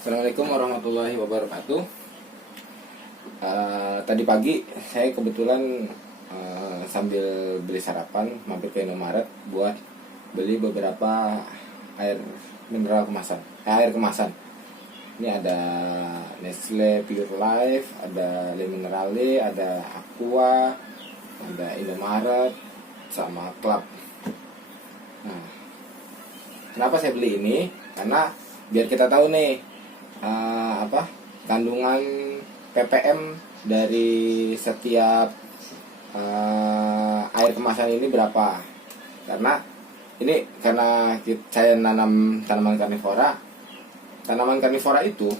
Assalamualaikum warahmatullahi wabarakatuh. Tadi pagi saya kebetulan sambil beli sarapan mampir ke Indomaret buat beli beberapa air mineral kemasan, air kemasan. Ini ada Nestle Pure Life, ada Le Minerale, ada Aqua, ada Indomaret, sama Club. Nah, kenapa saya beli ini? Karena biar kita tahu nih kandungan ppm dari setiap air kemasan ini berapa. Karena saya nanam tanaman karnivora. Tanaman karnivora itu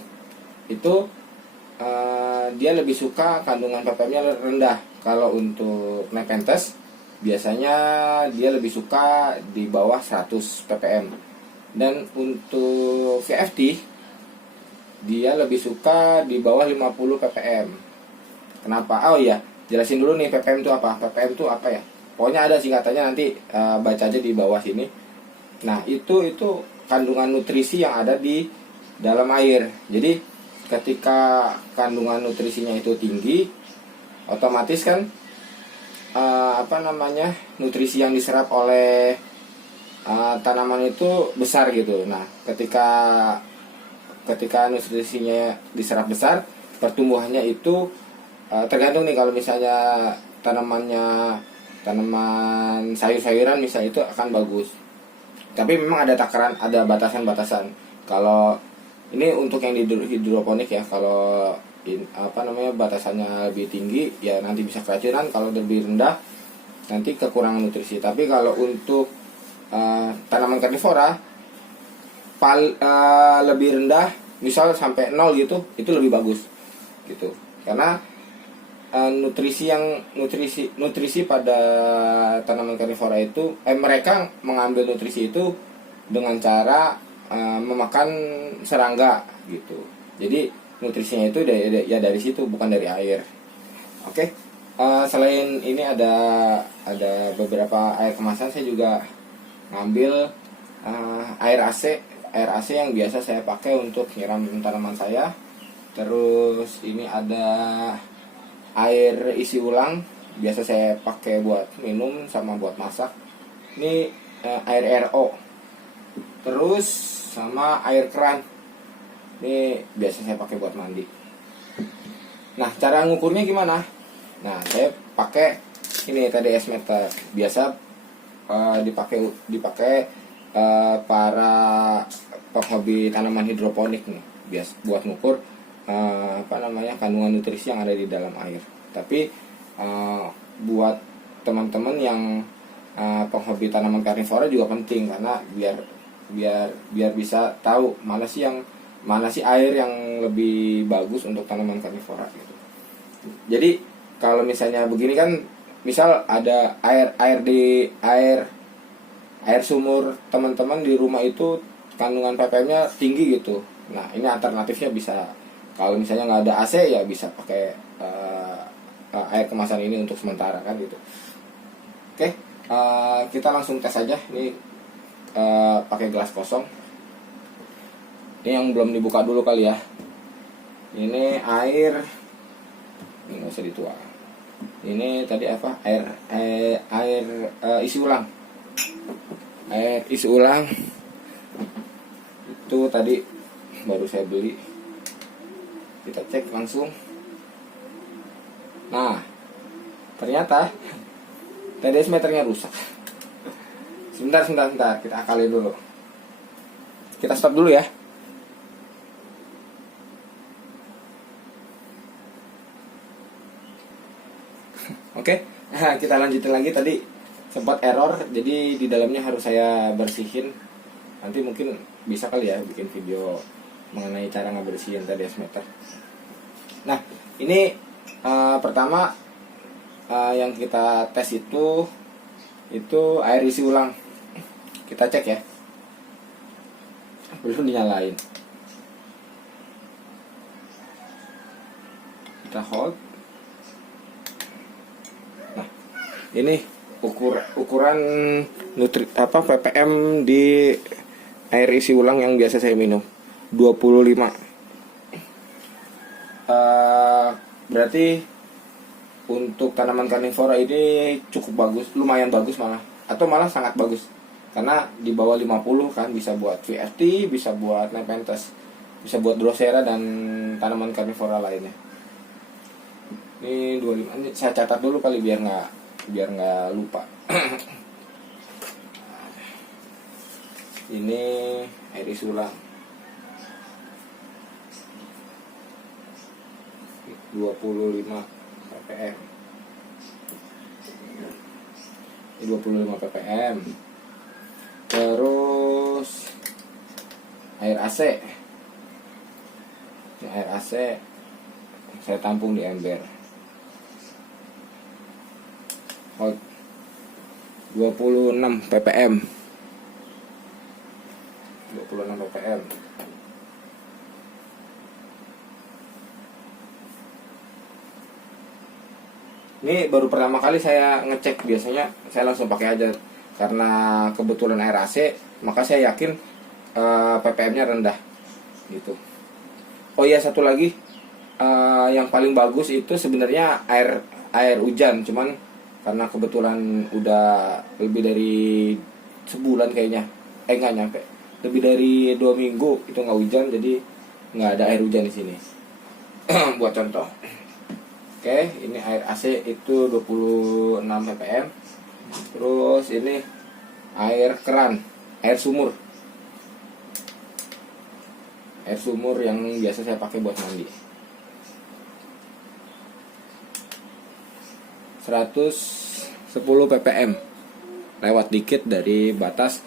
dia lebih suka kandungan ppm-nya rendah. Kalau untuk Nepenthes biasanya dia lebih suka di bawah 100 ppm. Dan untuk VFT dia lebih suka di bawah 50 ppm. Kenapa? Oh iya, jelasin dulu nih ppm itu apa. ppm itu apa ya? Pokoknya ada singkatannya, nanti baca aja di bawah sini. Nah, itu kandungan nutrisi yang ada di dalam air. Jadi ketika kandungan nutrisinya itu tinggi, otomatis kan nutrisi yang diserap oleh tanaman itu besar gitu. Nah, ketika nutrisinya diserap besar, pertumbuhannya itu tergantung nih. Kalau misalnya tanaman sayur-sayuran misalnya, itu akan bagus. Tapi memang ada takaran, ada batasan-batasan. Kalau ini untuk yang di hidroponik ya, kalau batasannya lebih tinggi ya nanti bisa keracunan. Kalau lebih rendah nanti kekurangan nutrisi. Tapi kalau untuk tanaman karnivora lebih rendah, misal sampai 0 gitu, itu lebih bagus gitu. Karena nutrisi pada tanaman karnivora itu mereka mengambil nutrisi itu dengan cara memakan serangga gitu. Jadi nutrisinya itu dari situ, bukan dari air. Oke. Selain ini ada beberapa air kemasan, saya juga ngambil air AC yang biasa saya pakai untuk nyiram tanaman saya. Terus ini ada air isi ulang, biasa saya pakai buat minum sama buat masak. Ini air RO. Terus sama air keran, ini biasa saya pakai buat mandi. Nah, cara ngukurnya gimana? Nah, saya pakai ini TDS meter. Biasa dipakai para penghobi tanaman hidroponik nih, biasa buat ngukur kandungan nutrisi yang ada di dalam air. Tapi buat teman-teman yang penghobi tanaman karnivora juga penting, karena biar bisa tahu mana sih air yang lebih bagus untuk tanaman karnivora gitu. Jadi kalau misalnya begini kan, misal ada air sumur teman-teman di rumah itu kandungan ppm-nya tinggi gitu. Nah, ini alternatifnya bisa, kalau misalnya nggak ada AC ya bisa pakai air kemasan ini untuk sementara kan gitu. Oke, kita langsung tes aja. Ini pakai gelas kosong. Ini yang belum dibuka dulu kali ya. Ini air, ini nggak usah dituang. Ini tadi apa? Air isi ulang. Air isi ulang itu tadi baru saya beli. Kita cek langsung. Nah, ternyata TDS meternya rusak. Sebentar, kita akalin dulu. Kita stop dulu ya. Oke, kita lanjutin lagi. Tadi sempat error, jadi di dalamnya harus saya bersihin. Nanti mungkin bisa kali ya bikin video mengenai cara ngebersihin TDS meter. Nah, ini pertama yang kita tes itu air isi ulang. Kita cek ya. Belum dinyalain. Kita hold. Nah, ini ukuran ppm di air isi ulang yang biasa saya minum, 25. Berarti untuk tanaman karnivora ini cukup bagus, lumayan bagus malah, atau malah sangat bagus. Karena di bawah 50 kan bisa buat VFT, bisa buat Nepenthes, bisa buat Drosera dan tanaman karnivora lainnya. Ini 25. Ini saya catat dulu kali biar nggak lupa. Ini iris ulang 25 ppm. Ini 25 ppm. Terus air AC. Ini air AC saya tampung di ember. 26 ppm. 26 ppm. Ini baru pertama kali saya ngecek, biasanya saya langsung pakai aja. Karena kebetulan air AC, maka saya yakin ppm-nya rendah gitu. Oh iya, satu lagi, yang paling bagus itu sebenarnya air hujan, cuman karena kebetulan udah lebih dari sebulan kayaknya, nggak nyampe, lebih dari 2 minggu itu nggak hujan, jadi nggak ada air hujan di sini. Buat contoh. Oke, ini air AC itu 26 ppm. Terus ini air keran, air sumur. Air sumur yang biasa saya pakai buat mandi. 110 ppm. Lewat dikit dari batas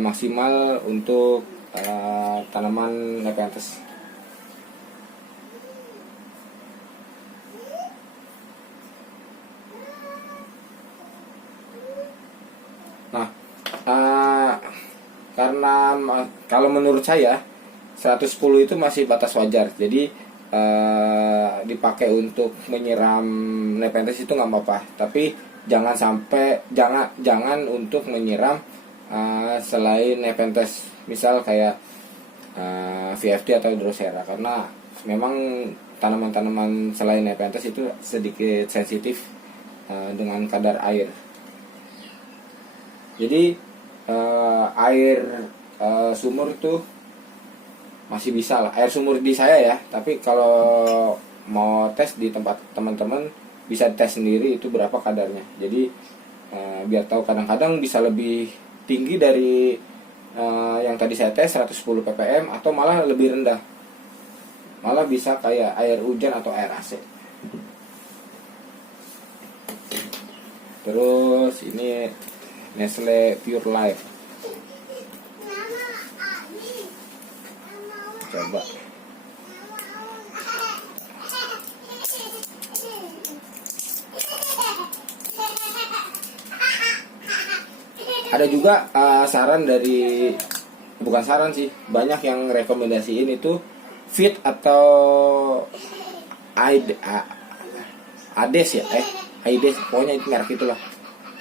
maksimal untuk tanaman Nepenthes. Nah, karena kalau menurut saya 110 itu masih batas wajar. Jadi dipakai untuk menyiram Nepenthes itu nggak apa-apa. Tapi jangan sampai jangan untuk menyiram selain Nepenthes, misal kayak VFT atau Drosera, karena memang tanaman-tanaman selain Nepenthes itu sedikit sensitif dengan kadar air. Jadi air sumur itu masih bisa lah, air sumur di saya ya. Tapi kalau mau tes di tempat teman-teman bisa tes sendiri itu berapa kadarnya. Jadi biar tahu, kadang-kadang bisa lebih tinggi dari yang tadi saya tes 110 ppm, atau malah lebih rendah, malah bisa kayak air hujan atau air AC. Terus ini Nestle Pure Life. Coba. Ada juga saran dari, bukan saran sih, banyak yang rekomendasiin itu Fit atau Ades ya, Ades, pokoknya itu merek itulah.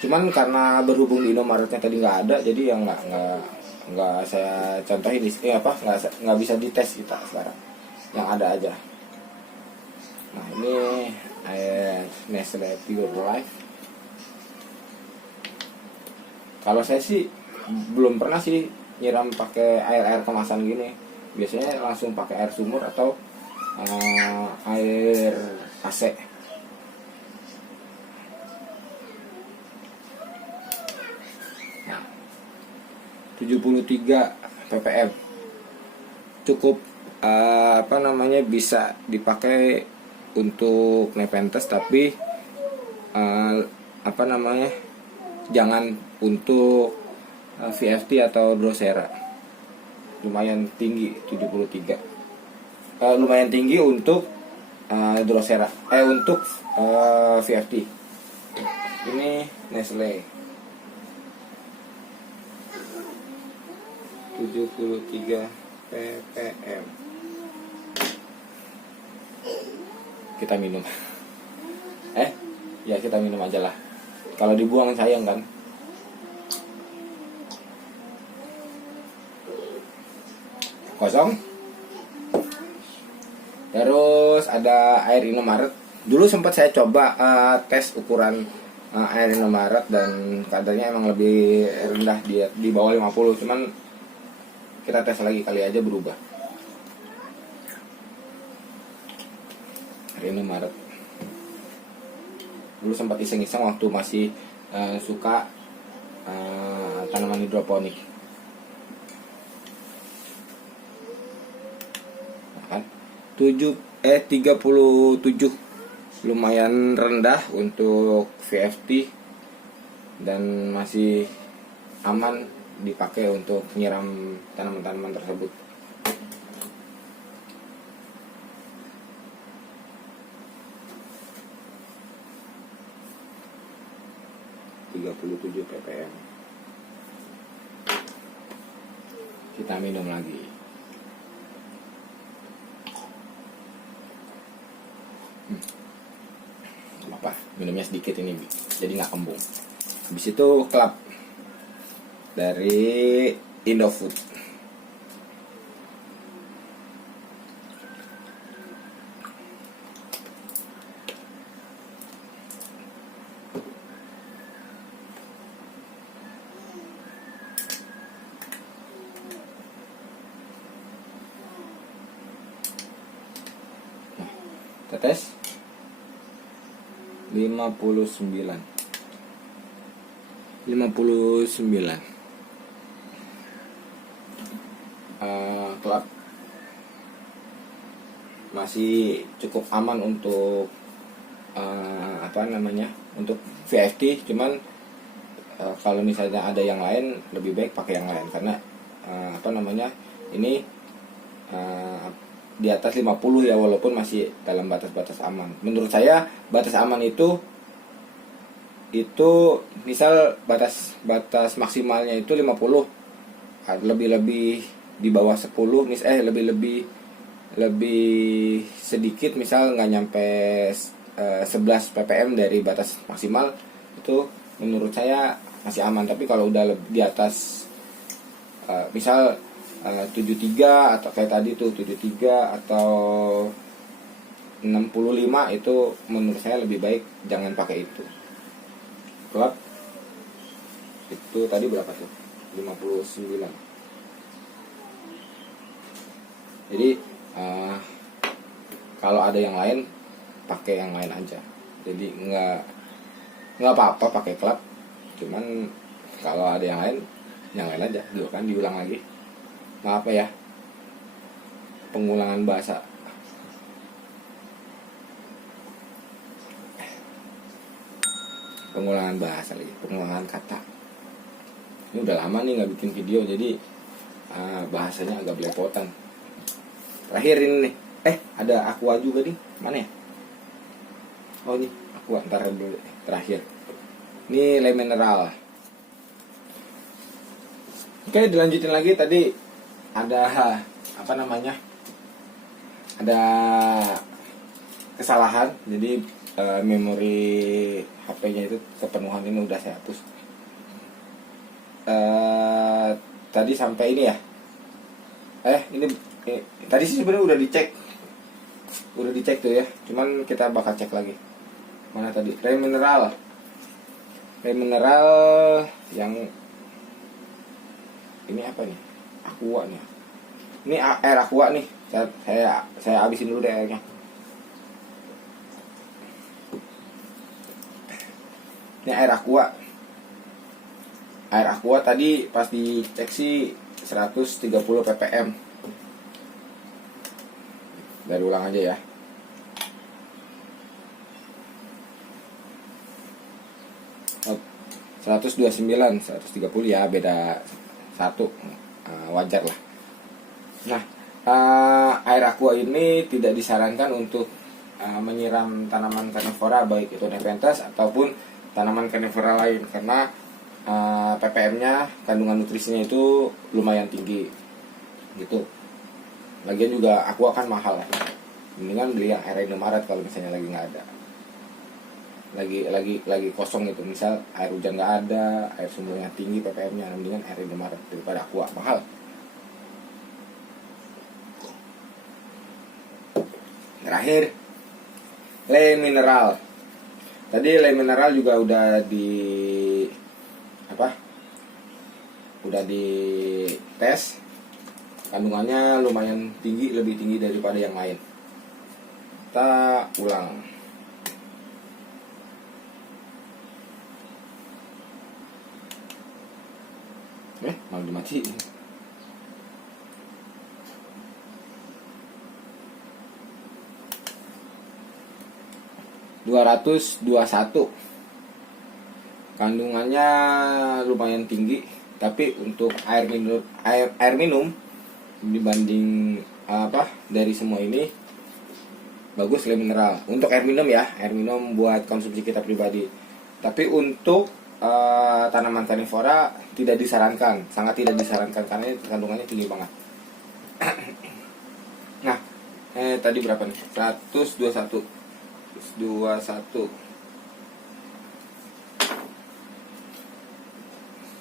Cuman karena berhubung di Indomaretnya tadi nggak ada, jadi yang nggak saya contohin di nggak bisa dites kita sekarang, yang ada aja. Nah, ini air Nestle Pure Life. Kalau saya sih belum pernah sih nyiram pakai air kemasan gini. Biasanya langsung pakai air sumur atau air AC. 73 ppm cukup bisa dipakai untuk Nepenthes, tapi jangan untuk VFT atau Drosera. Lumayan tinggi 73. Lumayan tinggi untuk Drosera, untuk VFT. Ini Nestle 73 ppm. Kita minum. Ya kita minum aja lah. Kalau dibuang sayang kan. Kosong. Terus ada air Indomaret. Dulu sempat saya coba tes ukuran air Indomaret dan kadarnya emang lebih rendah, di bawah 50. Cuman kita tes lagi kali aja berubah. Air Indomaret. Dulu sempat iseng-iseng waktu masih suka tanaman hidroponik. Nah, kan 37 lumayan rendah untuk VFT dan masih aman dipakai untuk nyiram tanaman-tanaman tersebut. ppm. Kita minum lagi. Apa? Minumnya sedikit ini, jadi nggak kembung. Habis itu Club dari Indofood. Tetes 59 Club masih cukup aman untuk untuk VFT. Cuman kalau misalnya ada yang lain, lebih baik pakai yang lain karena ini di atas 50 ya, walaupun masih dalam batas-batas aman. Menurut saya batas aman itu misal batas maksimalnya itu 50, lebih di bawah 10 lebih sedikit, misal nggak nyampe 11 ppm dari batas maksimal, itu menurut saya masih aman. Tapi kalau udah di atas misal 73 atau kayak tadi tuh 73 atau 65, itu menurut saya lebih baik jangan pakai itu. Club itu tadi berapa tuh? 59. Jadi kalau ada yang lain, pakai yang lain aja. Jadi nggak apa-apa pakai Club. Cuman kalau ada yang lain aja. Diulang lagi. Maaf ya, pengulangan bahasa. Pengulangan kata. Ini udah lama nih nggak bikin video, jadi bahasanya agak belepotan. Terakhir ini nih, ada Aqua juga nih, mana ya? Oh ini Aqua, ntar dulu. Terakhir, ini Le Mineral. Oke, dilanjutin lagi. Tadi ada ada kesalahan, jadi memori HP-nya itu kepenuhan. Ini udah saya hapus. Tadi sampai ini ya, ini tadi sih sebenarnya udah dicek tuh ya, cuman kita bakal cek lagi. Mana tadi? Remineral yang ini apa nih? Aqua nih. Ini air Aqua nih. Saya habisin dulu deh airnya. Ini air Aqua. Air Aqua tadi pas dicek sih 130 ppm. Dari ulang aja ya. Oh, 129, 130 ya, beda 1. Wajar lah. Nah, air Aqua ini tidak disarankan untuk menyiram tanaman karnivora, baik itu Nepenthes ataupun tanaman karnivora lain, karena ppm-nya, kandungan nutrisinya itu lumayan tinggi gitu. Lagian juga Aqua kan mahal lah. Mendingan beli yang air Indomaret kalau misalnya lagi nggak ada, lagi kosong gitu. Misal air hujan nggak ada, air sumbernya tinggi ppm-nya, mendingan air Indomaret daripada Aqua, mahal. Terakhir Le Mineral. Tadi Le Mineral juga udah di udah di tes, kandungannya lumayan tinggi, lebih tinggi daripada yang lain. Kita ulang. Malah dimatiin. (221) kandungannya lumayan tinggi, tapi untuk air minum dibanding dari semua ini bagus Le Mineral. Untuk air minum ya, air minum buat konsumsi kita pribadi. Tapi untuk tanaman karnivora tidak disarankan, sangat tidak disarankan karena kandungannya tinggi banget. Nah, tadi berapa nih? 121.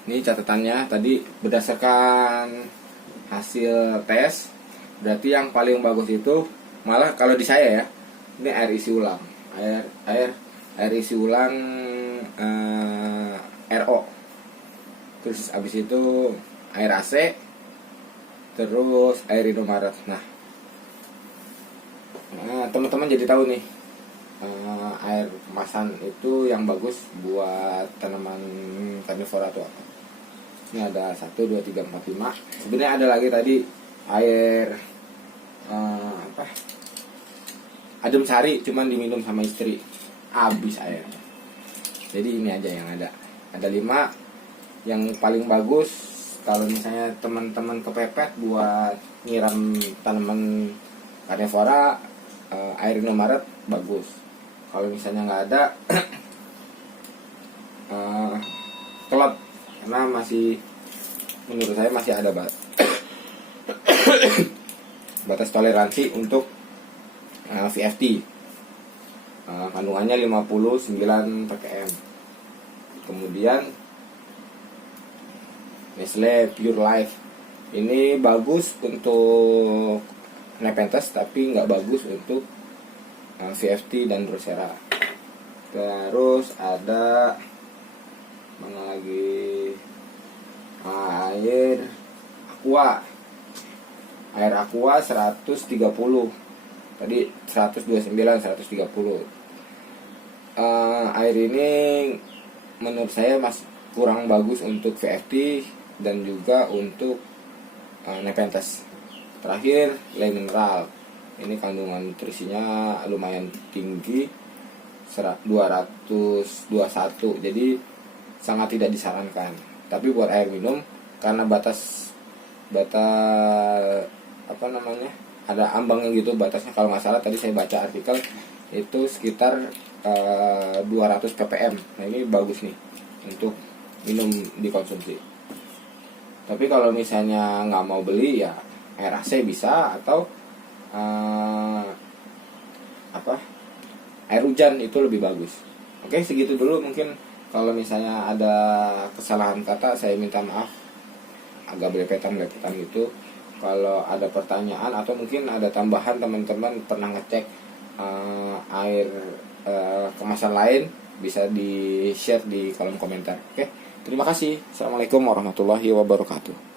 Ini catatannya tadi berdasarkan hasil tes, berarti yang paling bagus itu malah kalau di saya ya, ini air isi ulang, air isi ulang RO. Terus abis itu air AC, terus air Indomaret. Nah, teman-teman jadi tahu nih, air kemasan itu yang bagus buat tanaman karnivora atau apa. Ini ada 1, 2, 3, 4, 5. Sebenarnya ada lagi tadi air adem sari, cuman diminum sama istri habis airnya. Jadi ini aja yang ada 5 yang paling bagus. Kalau misalnya teman-teman kepepet buat nyiram tanaman karnivora, air Indomaret bagus. Kalau misalnya nggak ada, kelot, karena menurut saya masih ada batas toleransi untuk VFT. Kandungannya 59 ppm. Kemudian Nestle Pure Life ini bagus untuk Nepenthes, tapi nggak bagus untuk VFT dan Drosera. Terus ada mana lagi, air aqua 130, tadi 129, 130. Air ini menurut saya masih kurang bagus untuk VFT dan juga untuk Nepenthes. Terakhir Le Mineral, ini kandungan nutrisinya lumayan tinggi, 221, jadi sangat tidak disarankan. Tapi buat air minum, karena batas ada ambangnya gitu, batasnya kalau nggak salah tadi saya baca artikel itu sekitar 200 ppm. Nah ini bagus nih untuk minum dikonsumsi. Tapi kalau misalnya nggak mau beli ya air AC bisa, atau air hujan itu lebih bagus. Oke, segitu dulu. Mungkin kalau misalnya ada kesalahan kata saya minta maaf, agak belepetan gitu. Kalau ada pertanyaan atau mungkin ada tambahan, teman-teman pernah ngecek air kemasan lain, bisa di share di kolom komentar. Oke, terima kasih. Assalamualaikum warahmatullahi wabarakatuh.